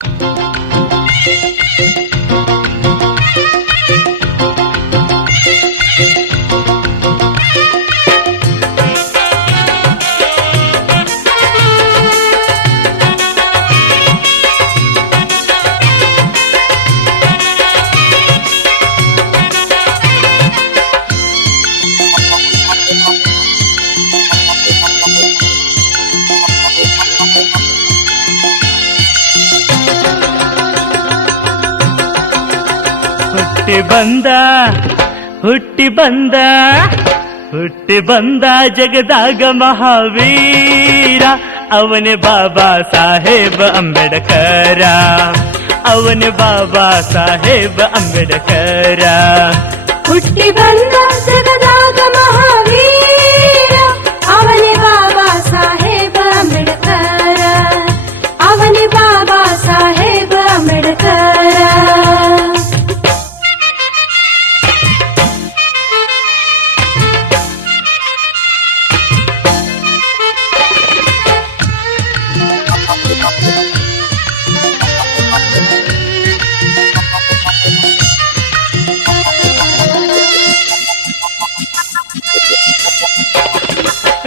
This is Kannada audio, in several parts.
ಹುಟ್ಟಿ ಬಂದ, ಹುಟ್ಟಿ ಬಂದ ಹುಟ್ಟಿ ಬಂದ ಜಗದಾಗ ಮಹಾವೀರ. ಅವನೆ ಬಾಬಾ ಸಾಹೇಬ ಅಂಬೇಡ್ಕರ. ಅವನೆ ಬಾಬಾ ಸಾಹೇಬ ಅಂಬೇಡ್ಕರ. ಹುಟ್ಟಿ ಬಂದ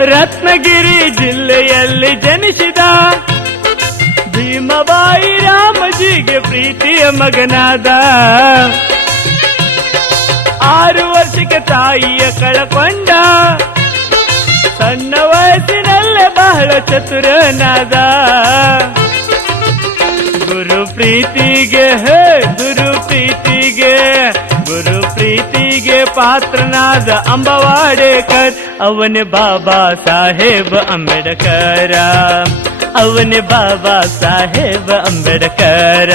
ರತ್ನಗಿರಿ ಜಿಲ್ಲೆಯಲ್ಲಿ ಜನಿಸಿದ ಭೀಮಬಾಯಿ ರಾಮಜಿಗೆ ಪ್ರೀತಿಯ ಮಗನಾದ ಆರು ವರ್ಷಕ್ಕೆ ತಾಯಿಯ ಕಳಕೊಂಡ ಸಣ್ಣ ವಯಸ್ಸಿನಲ್ಲೇ ಬಹಳ ಚತುರನಾದ ಗುರು ಪ್ರೀತಿಗೆ ಹೇ ಗುರು ಪ್ರೀತಿಗೆ ಗುರು ಪ್ರೀತಿಗೆ ಪಾತ್ರನಾದ ಅಂಬವಾಡೇಕರ್ ಅವನೇ ಬಾಬಾ ಸಾಹೇಬ್ ಅಂಬೇಡ್ಕರ ಅವನೇ ಬಾಬಾ ಸಾಹೇಬ್ ಅಂಬೇಡ್ಕರ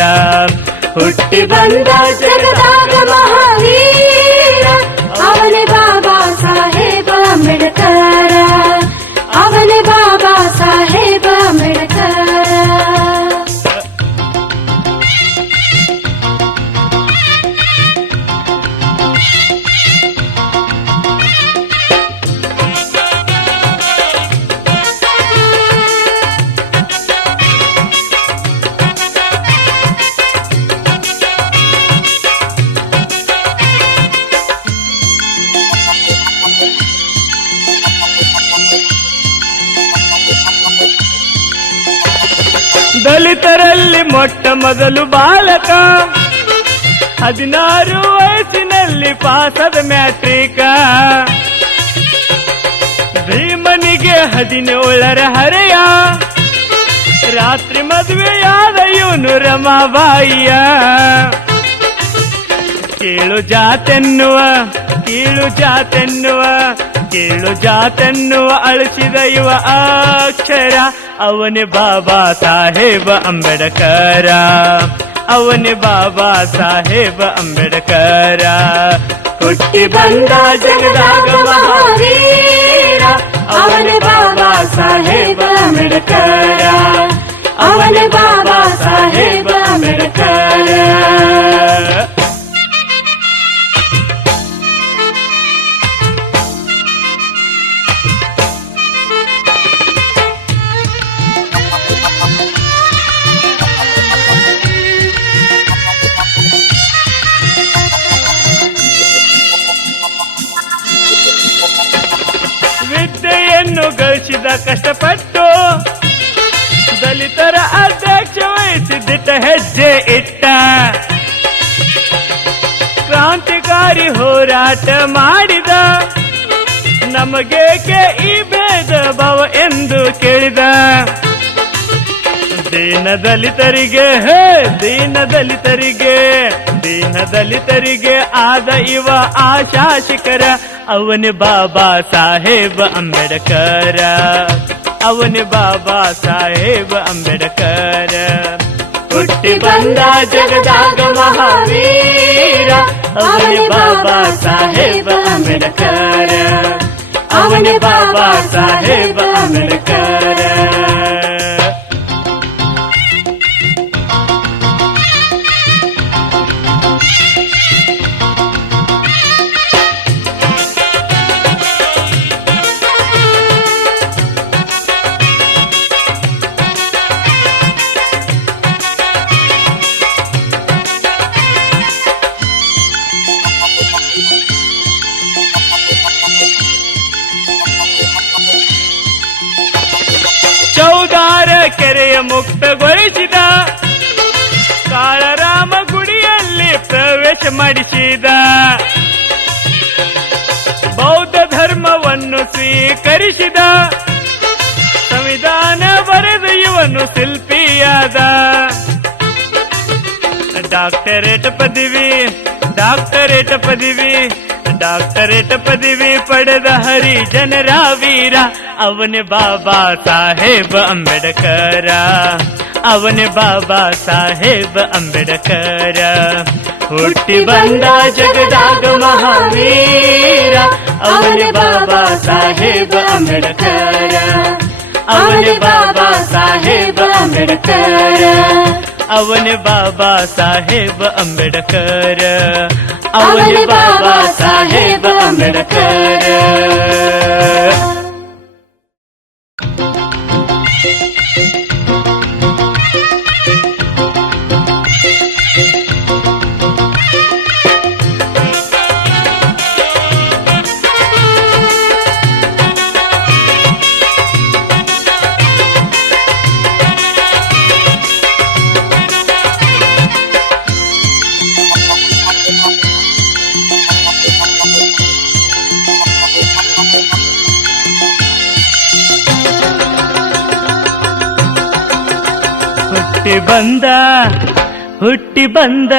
ಹುಟ್ಟಿ ಬಂದ ಜಗದಾಗ ಮಹಾವೀರ ಅವನೇ ಬಾಬಾ ಸಾಹೇಬ ಅಂಬೇಡ್ಕರ ಅವನೇ ಬಾಬಾ ದಲಿತರಲ್ಲಿ ಮೊಟ್ಟ ಮೊದಲು ಬಾಲಕ. ಹದಿನಾರು ವಯಸ್ಸಿನಲ್ಲಿ ಪಾಸದ ಮ್ಯಾಟ್ರಿಕ. ಭೀಮನಿಗೆ ಹದಿನೇಳರ ಹರೆಯ. ರಾತ್ರಿ ಮದುವೆಯಾದ ಇವನು ರಮಾಬಾಯಿಯ. ಕೇಳು ಜಾತೆನ್ನುವ, ಕೀಳು ಜಾತೆನ್ನುವ ಕೀಳು ಜಾತೆನ್ನುವ ಅಳಿಸಿದ ಇವ ಅಕ್ಷರ. ಅವನೇ ಬಾಬಾ ಸಾಹೇಬ ಅಂಬೇಡ್ಕರ. ಅವನೇ ಬಾಬಾ ಸಾಹೇಬ ಅಂಬೇಡ್ಕರ. ಹುಟ್ಟಿ ಬಂದ ಜಗದಾಗ ಮಹಾವೀರ. ಅವನೇ ಬಾಬಾ ಸಾಹೇಬ ಅಂಬೇಡ್ಕರ. ಅವನೇ ಬಾಬಾ ಸಾಹೇಬ ಅಂಬೇಡ್ಕರ. ಗಳಿಸಿದ ಕಷ್ಟಪಟ್ಟು ದಲಿತರ ಅಧ್ಯಕ್ಷ ವಹಿಸಿದ್ದಿಟ್ಟ ಹೆಜ್ಜೆ ಇಟ್ಟ. ಕ್ರಾಂತಿಕಾರಿ ಹೋರಾಟ ಮಾಡಿದ. ನಮಗೇಕೆ ಈ ಭೇದ ಭಾವ ಎಂದು ಕೇಳಿದ. ದೀನ ದಲಿತರಿಗೆ ಹೇ ದೀನ ದಲಿತರಿಗೆ ದೀನ ದಲಿತರಿಗೆ ಆದ ಇವ ಆಶಾ ಆಶಾಶಿಕರ ಅವನ ಬಾಬಾ ಸಾಹೇಬ್ ಅಂಬೇಡ್ಕರ. ಅವನ ಬಾಬಾ ಸಾಹೇಬ್ ಅಂಬೇಡ್ಕರ. ಹುಟ್ಟಿ ಬಂದ ಜಗದಾಗ ಮಹಾವೀರ, ಅವನ ಬಾಬಾ ಸಾಹೇಬ್ ಅಂಬೇಡ್ಕರ. ಅವನ ಬಾಬಾ ಸಾಹೇಬ್ ಅಂಬೇಡ್ಕರ. ಹುಟ್ಟಿದ ಬೌದ್ಧ ಧರ್ಮವನ್ನು ಸ್ವೀಕರಿಸಿದ. ಸಂವಿಧಾನ ಬರೆದು ಇವನು ಶಿಲ್ಪಿಯಾದ. ಡಾಕ್ಟರೇಟ್ ಪದವಿ ಡಾಕ್ಟರೇಟ್ ಪದವಿ. ಪಡೆದ ಹರಿ ಜನರ ವೀರ ಅವನೇ ಬಾಬಾ ಸಾಹೇಬ್ ಅಂಬೇಡ್ಕರ. ಅವನೇ ಬಾಬಾ ಸಾಹೇಬ್ ಅಂಬೇಡ್ಕರ. ಹುಟ್ಟಿ ಬಂದ ಜಗದಾಗ ಮಹಾವೀರ, ಅವನೇ ಬಾಬಾ ಸಾಹೇಬ್ ಅಂಬೇಡ್ಕರ. ಅವನೇ ಬಾಬಾ ಸಾಹೇಬ್ ಅಂಬೇಡ್ಕರ. ಅವನೇ ಬಾಬಾ ಸಾಹೇಬ್ ಅಂಬೇಡ್ಕರ ಅವನೇ ಬಾಬಾ ಸಾಹೇಬ್ ಅಂಬೇಡ್ಕರ ಹುಟ್ಟಿ ಬಂದ, ಹುಟ್ಟಿ ಬಂದ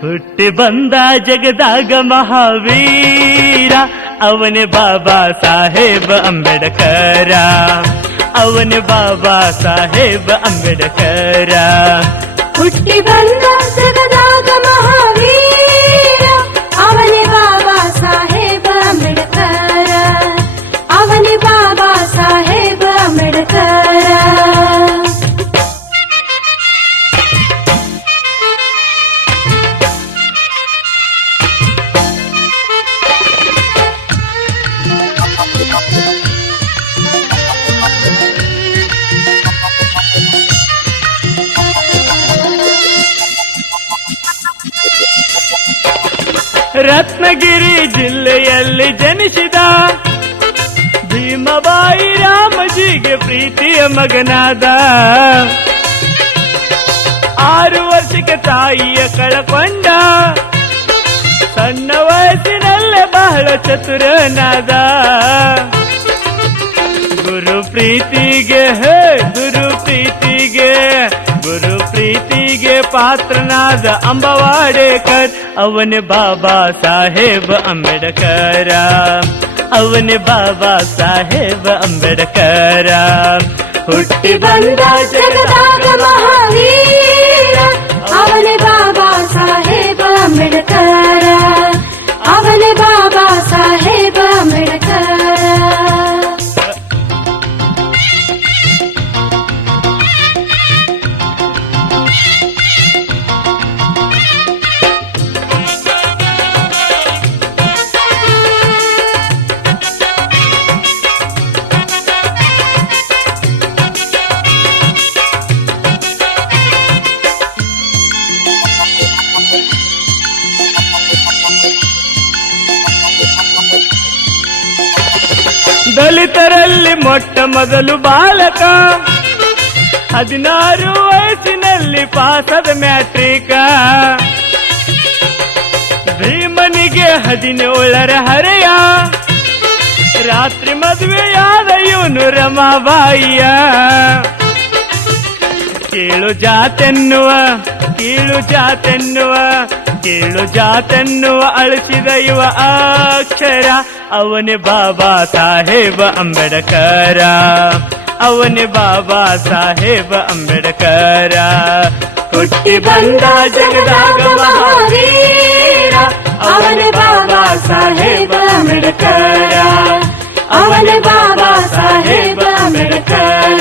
ಹುಟ್ಟಿ ಬಂದ ಜಗದಾಗ ಮಹಾವೀರ. ಅವನೆ ಬಾಬಾ ಸಾಹೇಬ ಅಂಬೇಡ್ಕರ. ಅವನ ಬಾಬಾ ಸಾಹೇಬ ಅಂಬೇಡ್ಕರ. ಹುಟ್ಟಿ ಬಂದ ರತ್ನಗಿರಿ ಜಿಲ್ಲೆಯಲ್ಲಿ ಜನಿಸಿದ ಭೀಮಬಾಯಿ ರಾಮಜಿಗೆ ಪ್ರೀತಿಯ ಮಗನಾದ ಆರು ವರ್ಷಕ್ಕೆ ತಾಯಿಯ ಕಳಕೊಂಡ ಸಣ್ಣ ವಯಸ್ಸಿನಲ್ಲೇ ಬಹಳ ಚತುರನಾದ. ಗುರು ಪ್ರೀತಿಗೆ ಹೇ ಪ್ರೀತಿಗೆ ಪಾತ್ರನಾದ ಅಂಬವಾಡೇಕರ್ ಅವನೇ ಬಾಬಾ ಸಾಹೇಬ್ ಅಂಬೇಡ್ಕರ ಅವನೇ ಬಾಬಾ ಸಾಹೇಬ್ ಅಂಬೇಡ್ಕರ ಹುಟ್ಟಿ ಬಂದ ಜಗದಾಗ ಮಹಾವೀರ ಅವನೇ ಬಾಬಾ ಸಾಹೇಬ ಅಂಬೇಡ್ಕರ ದಲಿತರಲ್ಲಿ ಮೊಟ್ಟ ಮೊದಲು ಬಾಲಕ. ಹದಿನಾರು ವಯಸ್ಸಿನಲ್ಲಿ ಪಾಸದ ಮ್ಯಾಟ್ರಿಕ. ಭೀಮನಿಗೆ ಹದಿನೇಳರ ಹರೆಯ. ರಾತ್ರಿ ಮದುವೆಯಾದ ಇವನು ರಮಾಬಾಯಿಯ. ಕೇಳು ಜಾತೆನ್ನುವ, ಕೀಳು ಜಾತೆನ್ನುವ, ಕೇಳು ಜಾತೆನ್ನುವ ಅಳಿಸಿದ ಇವ ಅಕ್ಷರ. ಅವನೇ ಬಾಬಾ ಸಾಹೇಬ ಅಂಬೇಡ್ಕರ ಅವನೇ ಬಾಬಾ ಸಾಹೇಬ ಅಂಬೇಡ್ಕರ ಹುಟ್ಟಿ ಬಂದ ಜಗದಾಗ ಮಹಾವೀರ ಅವನೇ ಬಾಬಾ ಸಾಹೇಬ ಅಂಬೇಡ್ಕರ ಅವನೇ ಬಾಬಾ ಸಾಹೇಬ ಅಂಬೇಡ್ಕರ